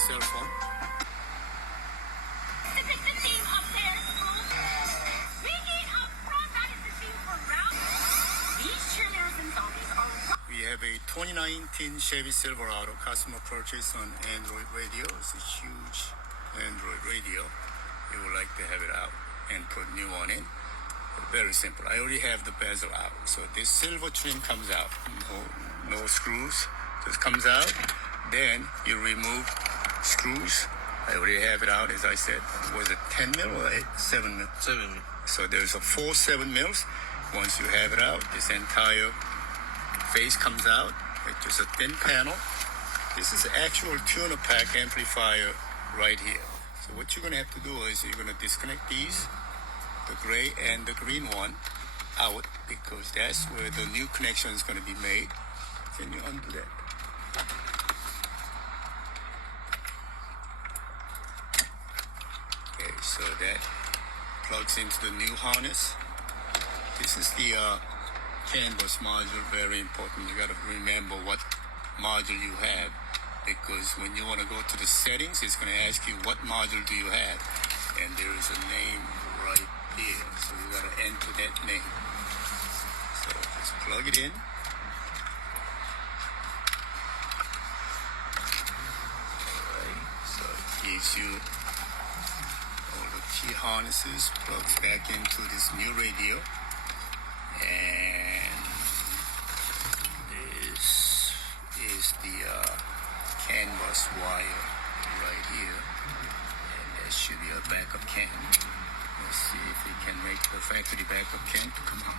cell phone. We have a 2019 Chevy Silverado customer purchase on Android radio. It's a huge Android radio. You would like to have it out and put new one in. Very simple. I already have the bezel out. So this silver trim comes out. No screws. Just comes out. Then you remove screws. I already have it out, as I said. Was it 10 mil or 7 mil? 7 mil. So there's a 4 7 mils. Once you have it out, this entire face comes out. It's just a thin panel. This is the actual tuner pack amplifier right here. So what you're going to have to do is you're going to disconnect these, the gray and the green one, out, because that's where the new connection is going to be made. Can you undo that? Okay, so that plugs into the new harness. This is the CAN bus module. Very important. You got to remember what module you have, because when you want to go to the settings, it's going to ask you what module do you have, and there is a name right here. So you got to enter that name. So just plug it in. Alright, so it gives you all the key harnesses plugged back into this new radio. And this is the CAN bus wire right here, and that should be a backup CAN. Let's see if we can make the factory backup CAN to come out.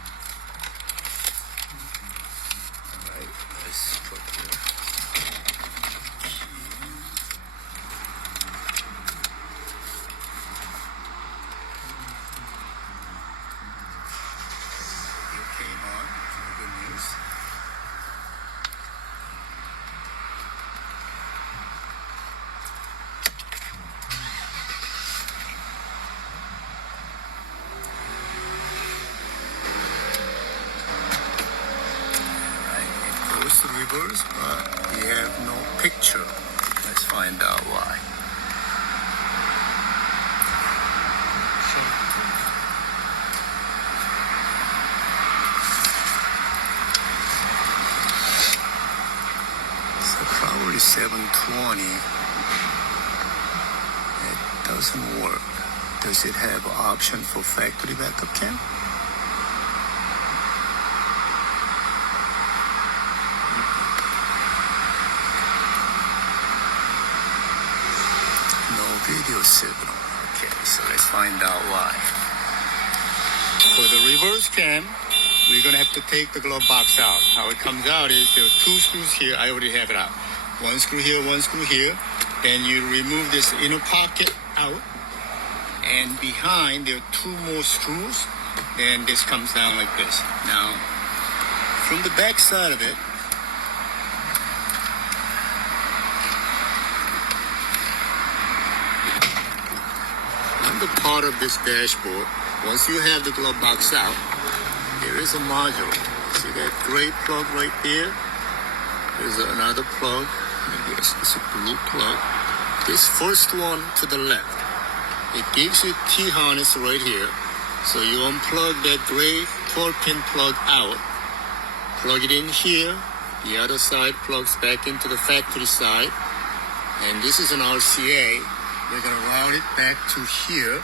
Alright, let's put the key. Came on, good news. Alright, it goes to reverse, but we have no picture. Let's find out why. Probably 720. It doesn't work. Does it have an option for factory backup CAN? No video signal. Okay, so let's find out why. For the reverse cam, we're gonna have to take the glove box out. How it comes out is there are 2 screws here. I already have it out. 1 screw here, 1 screw here. Then you remove this inner pocket out. And behind there are 2 more screws. Then this comes down like this. Now, from the back side of it, on the part of this dashboard, once you have the glove box out, there is a module. See that gray plug right there? There's another plug. And this is a blue plug. This first one to the left, it gives you T harness right here. So you unplug that gray 12-pin plug out. Plug it in here. The other side plugs back into the factory side. And this is an RCA. We're going to route it back to here.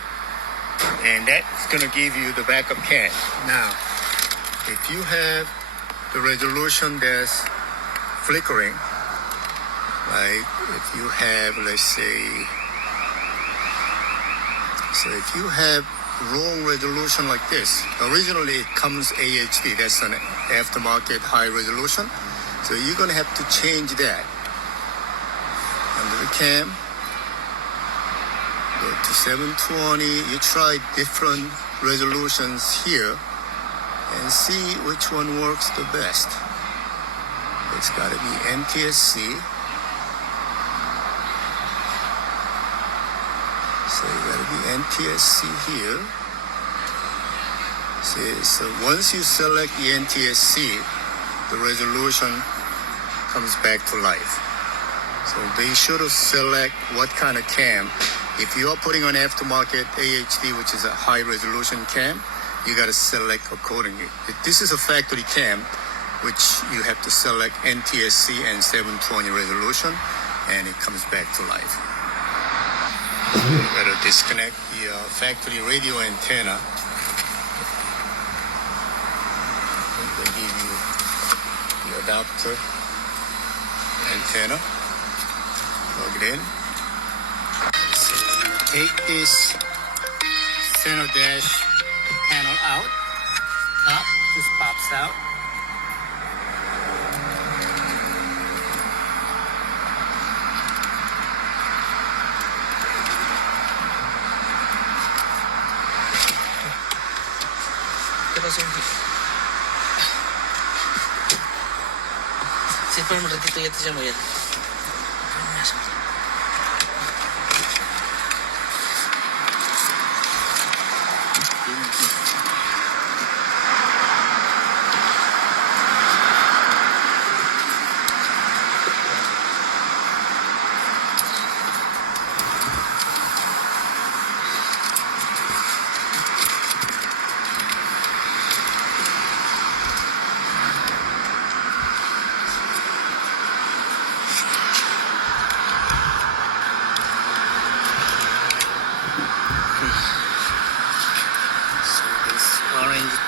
And that's going to give you the backup CAN. Now, if you have the resolution that's flickering, like if you have, let's say, so if you have wrong resolution like this, originally it comes AHD, that's an aftermarket high resolution, so you're going to have to change that. Under the cam, go to 720, you try different resolutions here, and see which one works the best. It's got to be NTSC. So you got to be NTSC here. See, so once you select the NTSC, the resolution comes back to life. So So be sure to select what kind of cam. If you are putting on aftermarket AHD, which is a high resolution cam, you got to select accordingly. If this is a factory cam, which you have to select NTSC and 720 resolution, and it comes back to life. You got to disconnect the factory radio antenna. They give you the adapter antenna. Plug it in. So take this center dash panel out. Top just pops out. Siapa yang berarti itu ya tu jamu ya?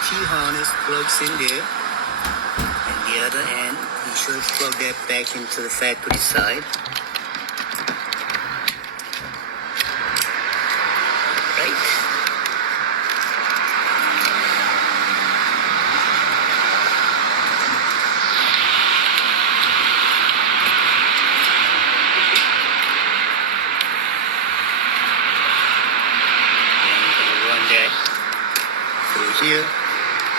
T-harness plugs in there, and the other end, you should plug that back into the factory side. Right. And we're gonna run that through here.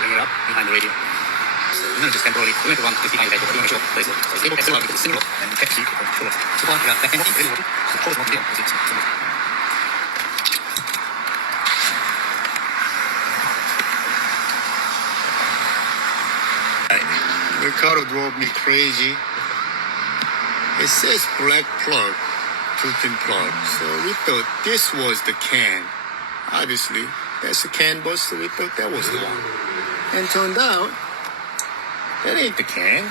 Bring it up behind the radio. So we're going to just temporarily, we're going to run this behind the radio, but we want to show up. So it's stable, it's still single, and catch the show up. So far, that can work, really work. So close one video, it's single. Ricardo drove me crazy. It says black plug, 2-pin plug. So we thought this was the can. Obviously, that's the CAN bus, so we thought that was the one. And turned out, that ain't the can.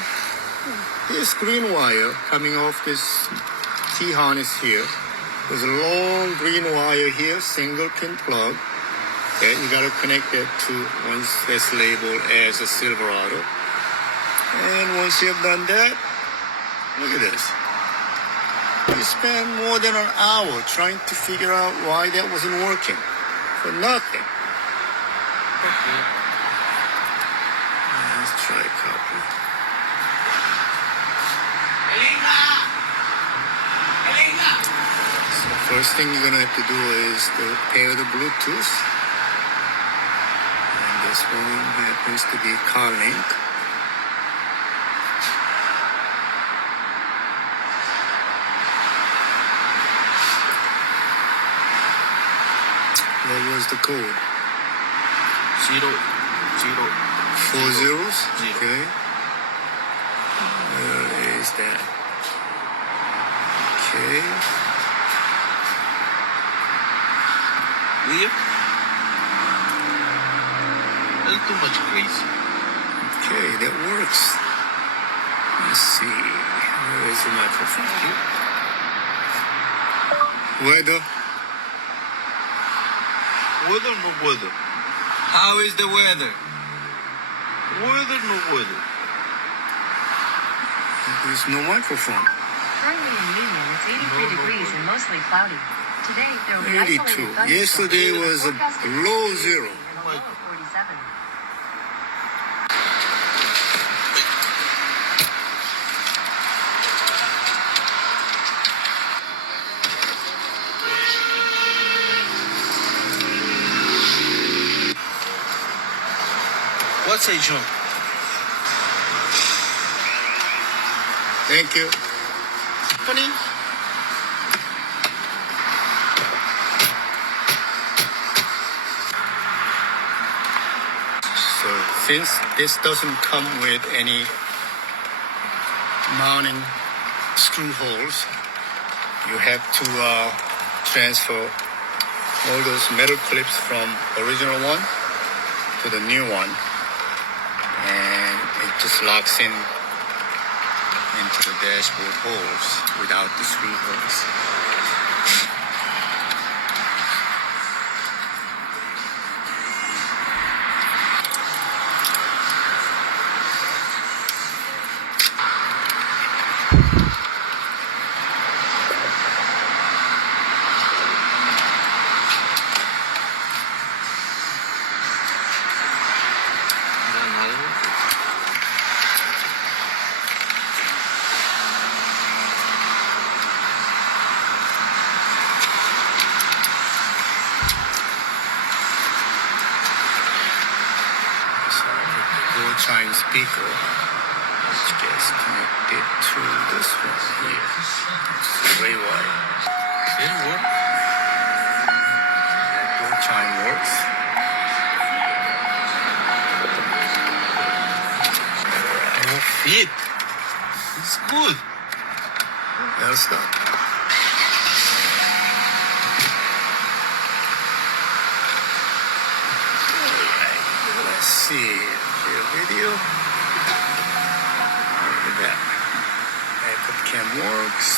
This green wire coming off this T-harness here. There's a long green wire here, single pin plug. Okay, you gotta connect that to once that's labeled as a Silverado. And once you've done that, look at this. You spend more than an hour trying to figure out why that wasn't working. For nothing. Let's try CarPlay. So first thing you're gonna have to do is to pair the Bluetooth. And this one happens to be CarLink. What was the code? 0, 0. 4 zeros? Zero. Okay. Where is that? Okay. Weird. A little too much crazy. Okay, that works. Let's see. Where is the microphone? Weather. Weather no weather. How is the weather? Weather no weather. There's no microphone. Currently in Union, it's 83 degrees and mostly cloudy. Today, there will be 82. isolated thunderstorms. Yesterday was a low zero. And a low of 47. What's a jump? Thank you. Funny. So since this doesn't come with any mounting screw holes, you have to transfer all those metal clips from original one to the new one, and it just locks in into the dashboard holes without the screw holes. Chime speaker, which gets connected to this one here. It's gray wire. It work. That chime works. No fit. It's good. That's not. Alright, let's see. Video. Look at that. Backup cam works.